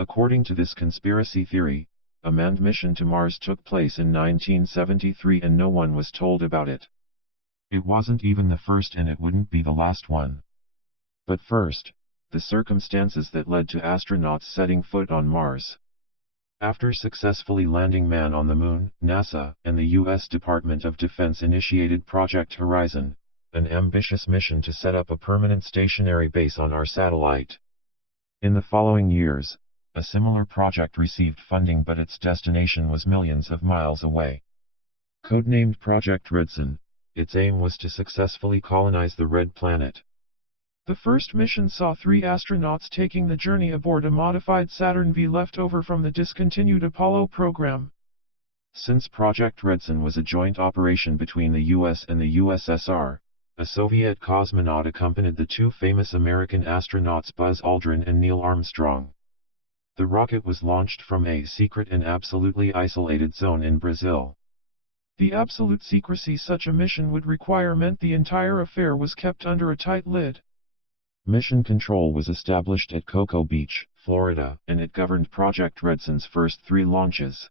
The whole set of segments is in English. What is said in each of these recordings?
According to this conspiracy theory, a manned mission to Mars took place in 1973 and no one was told about it. It wasn't even the first and it wouldn't be the last one. But first, the circumstances that led to astronauts setting foot on Mars. After successfully landing man on the Moon, NASA and the U.S. Department of Defense initiated Project Horizon, an ambitious mission to set up a permanent stationary base on our satellite. In the following years, a similar project received funding but its destination was millions of miles away. Codenamed Project Redson, its aim was to successfully colonize the Red Planet. The first mission saw 3 astronauts taking the journey aboard a modified Saturn V left over from the discontinued Apollo program. Since Project Redson was a joint operation between the US and the USSR, a Soviet cosmonaut accompanied the 2 famous American astronauts Buzz Aldrin and Neil Armstrong. The rocket was launched from a secret and absolutely isolated zone in Brazil. The absolute secrecy such a mission would require meant the entire affair was kept under a tight lid. Mission control was established at Cocoa Beach, Florida, and it governed Project Redson's first 3 launches.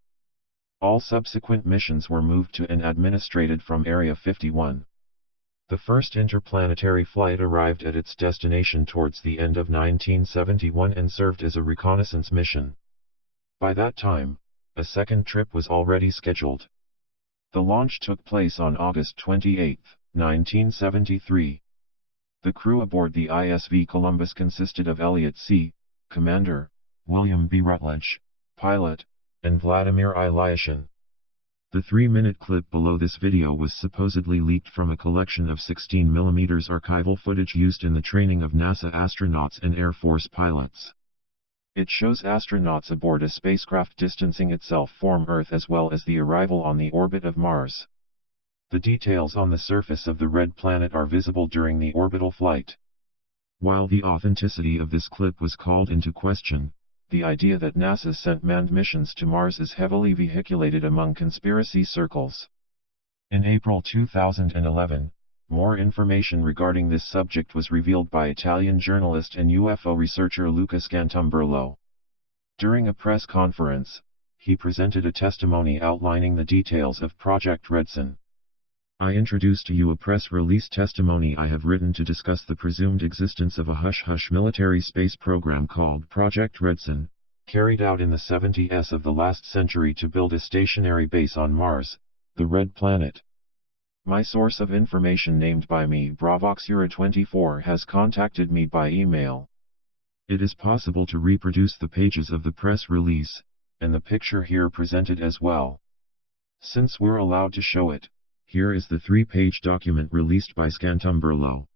All subsequent missions were moved to and administrated from Area 51. The first interplanetary flight arrived at its destination towards the end of 1971 and served as a reconnaissance mission. By that time, a second trip was already scheduled. The launch took place on August 28, 1973. The crew aboard the ISV Columbus consisted of Elliot See Commander, William.B.Rutledge Pilot, and Vladimir Ilyushin. The 3-minute clip below this video was supposedly leaked from a collection of 16mm archival footage used in the training of NASA astronauts and Air Force pilots. It shows astronauts aboard a spacecraft distancing itself from Earth as well as the arrival on the orbit of Mars. The details on the surface of the Red Planet are visible during the orbital flight. While the authenticity of this clip was called into question, the idea that NASA sent manned missions to Mars is heavily vehiculated among conspiracy circles. In April 2011, more information regarding this subject was revealed by Italian journalist and UFO researcher Luca Scantumberlo. During a press conference, he presented a testimony outlining the details of Project Redson. I introduce to you a press release testimony I have written to discuss the presumed existence of a hush-hush military space program called Project Redson, carried out in the 70s of the last century to build a stationary base on Mars, the Red Planet. My source of information named by me Bravoxura24 has contacted me by email. It is possible to reproduce the pages of the press release, and the picture here presented as well. Since we're allowed to show it, here is the 3-page document released by Scantumberlo.